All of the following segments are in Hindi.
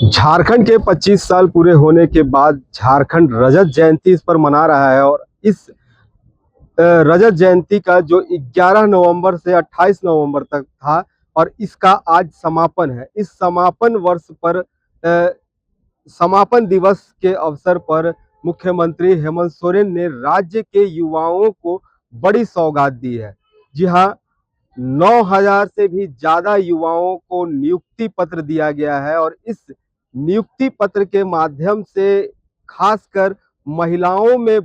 झारखंड के 25 साल पूरे होने के बाद झारखंड रजत जयंती इस पर मना रहा है और इस रजत जयंती का जो 11 नवंबर से 28 नवंबर तक था और इसका आज समापन है। इस समापन वर्ष पर समापन दिवस के अवसर पर मुख्यमंत्री हेमंत सोरेन ने राज्य के युवाओं को बड़ी सौगात दी है। जी हाँ, 9,000 से भी ज्यादा युवाओं को नियुक्ति पत्र दिया गया है और इस नियुक्ति पत्र के माध्यम से खासकर महिलाओं में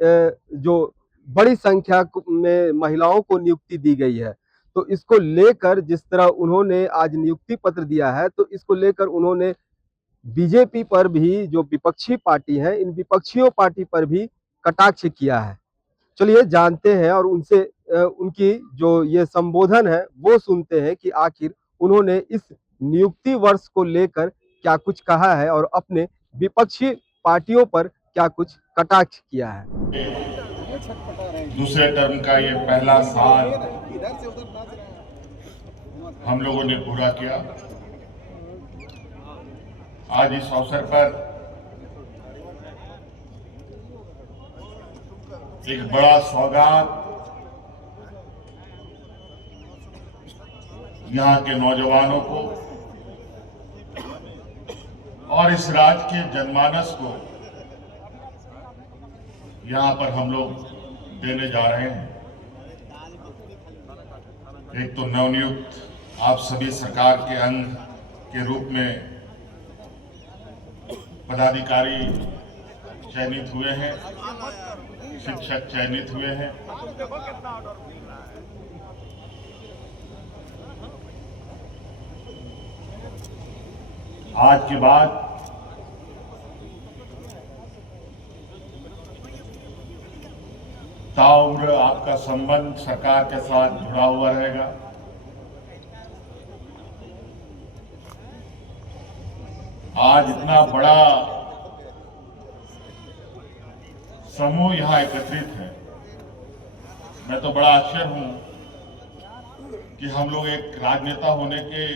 जो बड़ी संख्या में महिलाओं को नियुक्ति दी गई है। तो इसको लेकर जिस तरह उन्होंने आज नियुक्ति पत्र दिया है, तो इसको लेकर उन्होंने बीजेपी पर भी, जो विपक्षी पार्टी है, इन विपक्षियों पार्टी पर भी कटाक्ष किया है। चलिए जानते हैं और उनसे उनकी जो ये संबोधन है वो सुनते हैं कि आखिर उन्होंने इस नियुक्ति वर्ष को लेकर क्या कुछ कहा है और अपने विपक्षी पार्टियों पर क्या कुछ कटाक्ष किया है। दूसरे टर्म का ये पहला साल हम लोगों ने पूरा किया। आज इस अवसर पर एक बड़ा सौगात यहाँ के नौजवानों को और इस राज्य के जनमानस को यहाँ पर हम लोग देने जा रहे हैं। एक तो नवनियुक्त आप सभी सरकार के अंग के रूप में पदाधिकारी चयनित हुए हैं, शिक्षक चयनित हुए हैं। आज के बाद ताउम्र आपका संबंध सरकार के साथ जुड़ा हुआ रहेगा। आज इतना बड़ा समूह यहाँ एकत्रित है, मैं तो बड़ा आश्चर्य हूं कि हम लोग एक राजनेता होने के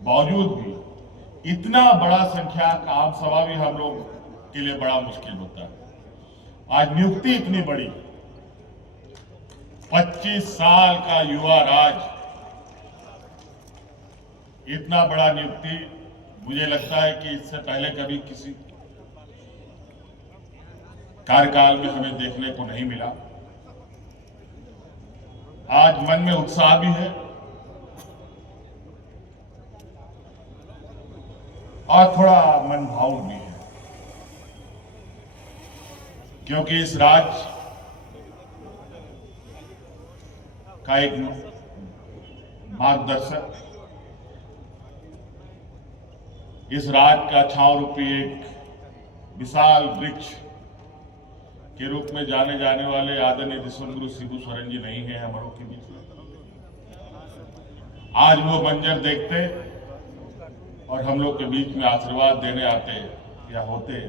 बावजूद भी इतना बड़ा संख्या का आम सभा भी हम लोग के लिए बड़ा मुश्किल होता है। आज नियुक्ति इतनी बड़ी, 25 साल का युवा राज, इतना बड़ा नियुक्ति मुझे लगता है कि इससे पहले कभी किसी कार्यकाल में हमें देखने को नहीं मिला। आज मन में उत्साह भी है और थोड़ा मन भावुक भी है, क्योंकि इस राज्य का एक मार्गदर्शक, इस राज्य का छांव रूपी एक विशाल वृक्ष के रूप में जाने जाने वाले आदरणीय विश्वगुरु शिबू सोरेन जी नहीं है हमारों के बीच में। आज वो मंजर देखते और हम लोग के बीच में आशीर्वाद देने आते या होते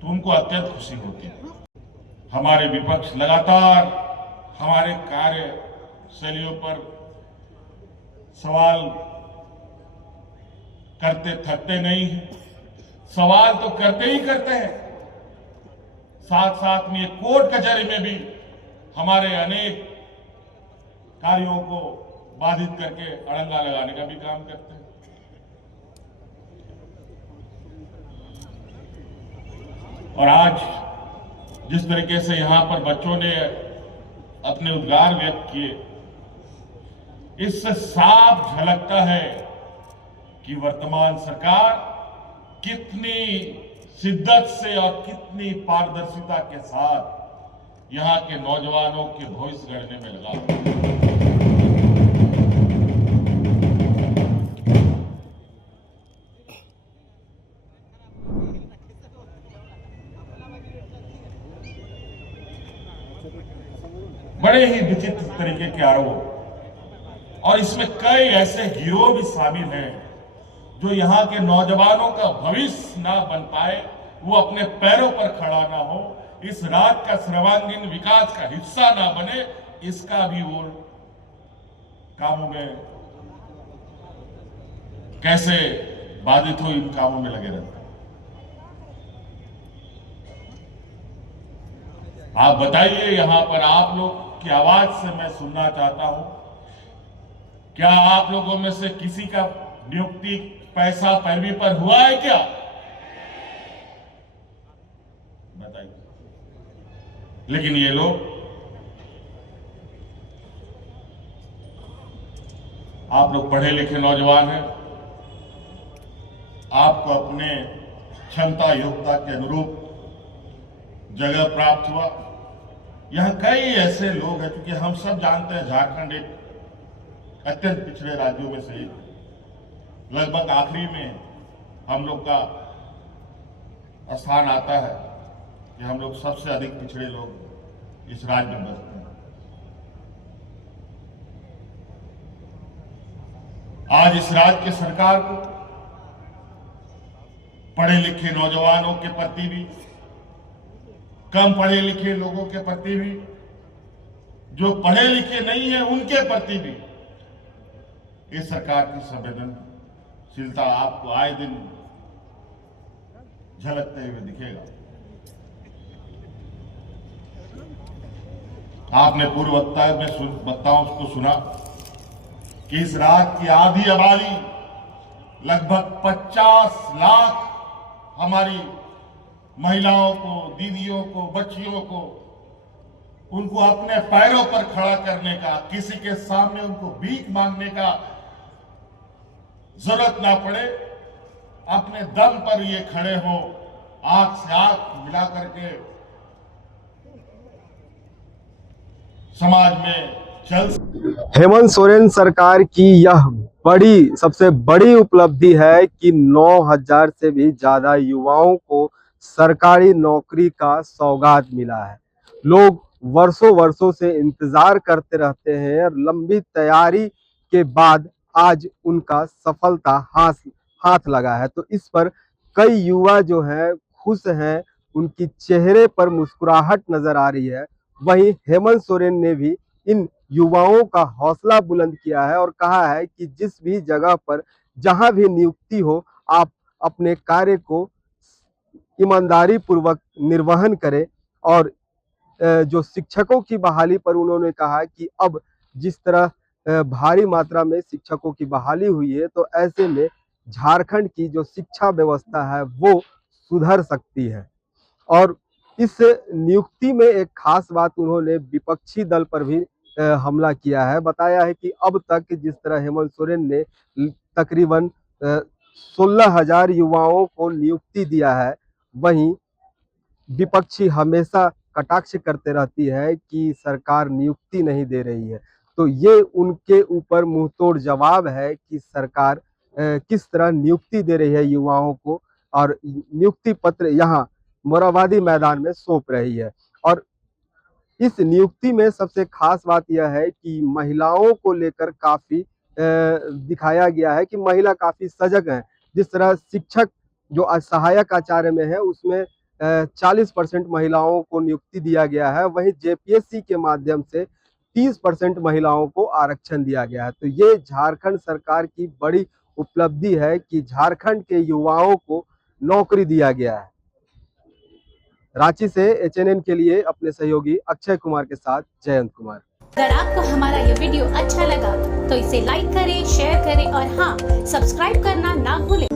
तो उनको अत्यंत खुशी होती। हमारे विपक्ष लगातार हमारे कार्य शैलियों पर सवाल करते थकते नहीं है, सवाल तो करते ही करते हैं। साथ साथ में कोर्ट कचहरी में भी हमारे अनेक कार्यों को बाधित करके अड़ंगा लगाने का भी काम करते हैं। और आज जिस तरीके से यहां पर बच्चों ने अपने उद्गार व्यक्त किए, इससे साफ झलकता है कि वर्तमान सरकार कितनी शिद्दत से और कितनी पारदर्शिता के साथ यहां के नौजवानों के भविष्य गढ़ने में लगा। बड़े ही विचित्र तरीके के आरोप, और इसमें कई ऐसे गिरोह भी शामिल हैं जो यहाँ के नौजवानों का भविष्य ना बन पाए, वो अपने पैरों पर खड़ा ना हो, इस राज्य का सर्वांगीण विकास का हिस्सा ना बने, इसका भी वो कामों में कैसे बाधित हो इन कामों में लगे रहते हैं। आप बताइए, यहां पर आप लोग की आवाज से मैं सुनना चाहता हूं, क्या आप लोगों में से किसी का नियुक्ति पैसा पैरवी पर हुआ है क्या? बताइए। लेकिन ये लोग, आप लोग पढ़े लिखे नौजवान हैं, आपको अपने क्षमता योग्यता के अनुरूप जगह प्राप्त हुआ। यहां कई ऐसे लोग हैं, क्योंकि हम सब जानते हैं झारखंड एक अत्यंत पिछड़े राज्यों में से एक, लगभग आखिरी में हम लोग का स्थान आता है कि हम लोग सबसे अधिक पिछड़े लोग इस राज्य में बसते हैं। आज इस राज्य की सरकार को पढ़े लिखे नौजवानों के प्रति भी, कम पढ़े लिखे लोगों के प्रति भी, जो पढ़े लिखे नहीं है उनके प्रति भी इस सरकार की संवेदनशीलता आपको आए दिन झलकते हुए दिखेगा। आपने पूर्व वक्ताओं को सुना कि इस राज्य की आधी आबादी, लगभग 50 लाख हमारी महिलाओं को, दीदियों को, बच्चियों को, उनको अपने पैरों पर खड़ा करने का, किसी के सामने उनको भीख मांगने का जरूरत ना पड़े, अपने दम पर ये खड़े हो, आंख से आंख मिला करके समाज में चल। हेमंत सोरेन सरकार की यह सबसे बड़ी उपलब्धि है कि 9,000 से भी ज्यादा युवाओं को सरकारी नौकरी का सौगात मिला है। लोग वर्षों से इंतजार करते रहते हैं और लंबी तैयारी के बाद आज उनका सफलता हाथ लगा है। तो इस पर कई युवा जो हैं खुश हैं, उनकी चेहरे पर मुस्कुराहट नजर आ रही है। वहीं हेमंत सोरेन ने भी इन युवाओं का हौसला बुलंद किया है और कहा है कि जिस भी जगह पर जहां भी नियुक्ति हो, आप अपने कार्य को ईमानदारी पूर्वक निर्वहन करें। और जो शिक्षकों की बहाली पर उन्होंने कहा कि अब जिस तरह भारी मात्रा में शिक्षकों की बहाली हुई है, तो ऐसे में झारखंड की जो शिक्षा व्यवस्था है वो सुधर सकती है। और इस नियुक्ति में एक खास बात उन्होंने विपक्षी दल पर भी हमला किया है। बताया है कि अब तक जिस तरह हेमंत सोरेन ने तकरीबन 16,000 युवाओं को नियुक्ति दिया है, वहीं विपक्षी हमेशा कटाक्ष करते रहती है कि सरकार नियुक्ति नहीं दे रही है। तो ये उनके ऊपर मुंहतोड़ जवाब है कि सरकार किस तरह नियुक्ति दे रही है युवाओं को, और नियुक्ति पत्र यहाँ मोरहाबादी मैदान में सौंप रही है। और इस नियुक्ति में सबसे खास बात यह है कि महिलाओं को लेकर काफी दिखाया गया है कि महिला काफी सजग है। जिस तरह शिक्षक जो सहायक आचार्य में है, उसमें 40% महिलाओं को नियुक्ति दिया गया है। वहीं जेपीएससी के माध्यम से 30% महिलाओं को आरक्षण दिया गया है। तो ये झारखंड सरकार की बड़ी उपलब्धि है कि झारखंड के युवाओं को नौकरी दिया गया है। रांची से एचएनएन के लिए अपने सहयोगी अक्षय कुमार के साथ जयंत कुमार। अगर आपको हमारा ये वीडियो अच्छा लगा तो इसे लाइक करें, शेयर करें और हाँ, सब्सक्राइब करना ना भूलें।